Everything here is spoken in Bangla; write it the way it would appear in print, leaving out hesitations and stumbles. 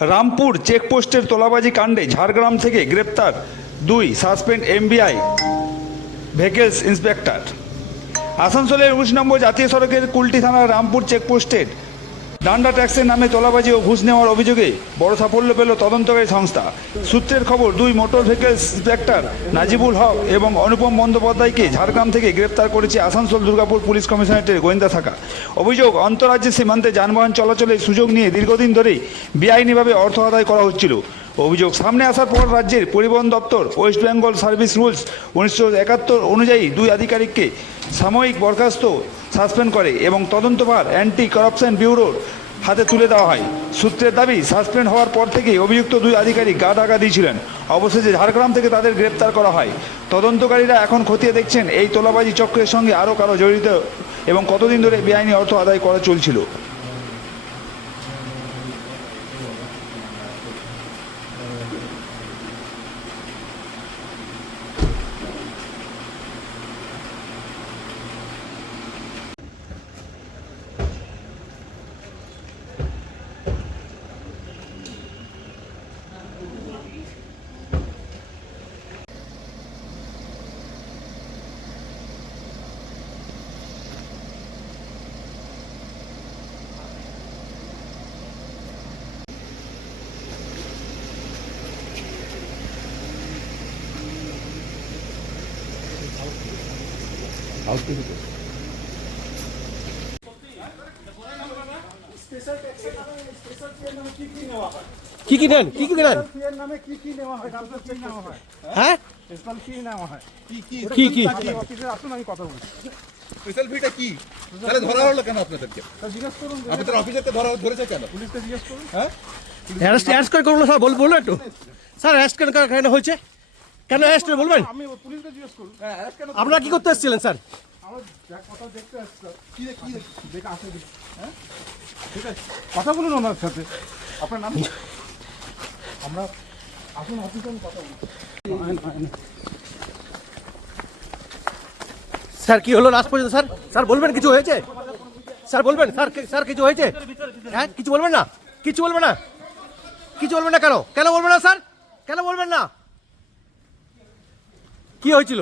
রামপুর চেকপোস্টের তোলাবাজি কাণ্ডে ঝাড়গ্রাম থেকে গ্রেপ্তার 2 সাসপেন্ড এমবিআই ভেহিকলস ইন্সপেক্টর। আসানসোলের 19 নম্বর জাতীয় সড়কের কুলটি থানার রামপুর চেকপোস্টের ডান্ডা ট্যাক্সের নামে তোলাবাজি ও ঘুষ নেওয়ার অভিযোগে বড় সাফল্য পেল তদন্তকারী সংস্থা। সূত্রের খবর, 2 মোটর ভেহিকলস ইন্সপেক্টর নাজিবুল হক এবং অনুপম বন্দ্যোপাধ্যায়কে ঝাড়গ্রাম থেকে গ্রেপ্তার করেছে আসানসোল দুর্গাপুর পুলিশ কমিশনারেটের গোয়েন্দা শাখা। অভিযোগ, অন্তরাজ্যের সীমান্তে যানবাহন চলাচলের সুযোগ নিয়ে দীর্ঘদিন ধরেই বেআইনিভাবে অর্থ আদায় করা হচ্ছিল। অভিযোগ সামনে আসার পর রাজ্যের পরিবহন দপ্তর ওয়েস্ট বেঙ্গল সার্ভিস রুলস 1971 অনুযায়ী 2 আধিকারিককে সাময়িক বরখাস্ত সাসপেন্ড করে এবং তদন্তভার অ্যান্টি করাপশন ব্যুরোর হাতে তুলে দেওয়া হয়। সূত্রের দাবি, সাসপেন্ড হওয়ার পর থেকেই অভিযুক্ত 2 আধিকারিক গা ঢাকা দিয়েছিলেন। অবশেষে ঝাড়গ্রাম থেকে তাদের গ্রেপ্তার করা হয়। তদন্তকারীরা এখন খতিয়ে দেখছেন এই তোলাবাজি চক্রের সঙ্গে আরও কারো জড়িত এবং কতদিন ধরে বেআইনি অর্থ আদায় করা চলছিল। কি কি নেন হ্যাঁ কি কি স্পেশাল ফিটা কি তাহলে ধরা হলো কেন আপনাদেরকে? আপনাদের অফিসারকে ধরেছে কেন? পুলিশকে জিজ্ঞেস করুন। হ্যাঁ, অ্যারেস্ট করে করলো স্যার, বলুন একটু স্যার, অ্যারেস্ট কেন হয়েছে, কেন অ্যারেস্ট বলবেন? আমি পুলিশকে জিজ্ঞেস করুন। আপনারা কি করতে এসেছিলেন স্যার? কথা দেখতে আসছে, কি দেখে আসে, হ্যাঁ ঠিক আছে, কথা বলুন ওনার সাথে। আপনার নাম? আমরা আসুন অফিসে, আমি কথা বলুন। স্যার কি হলো লাস্ট পর্যন্ত? স্যার বলবেন কিছু হয়েছে? স্যার বলবেন, স্যার কিছু হয়েছে? হ্যাঁ, কিছু বলবেন না? কিছু বলবেন না? কিছু বলবেন না কেন? কেন বলবেন না স্যার? কেন বলবেন না? কি হয়েছিল?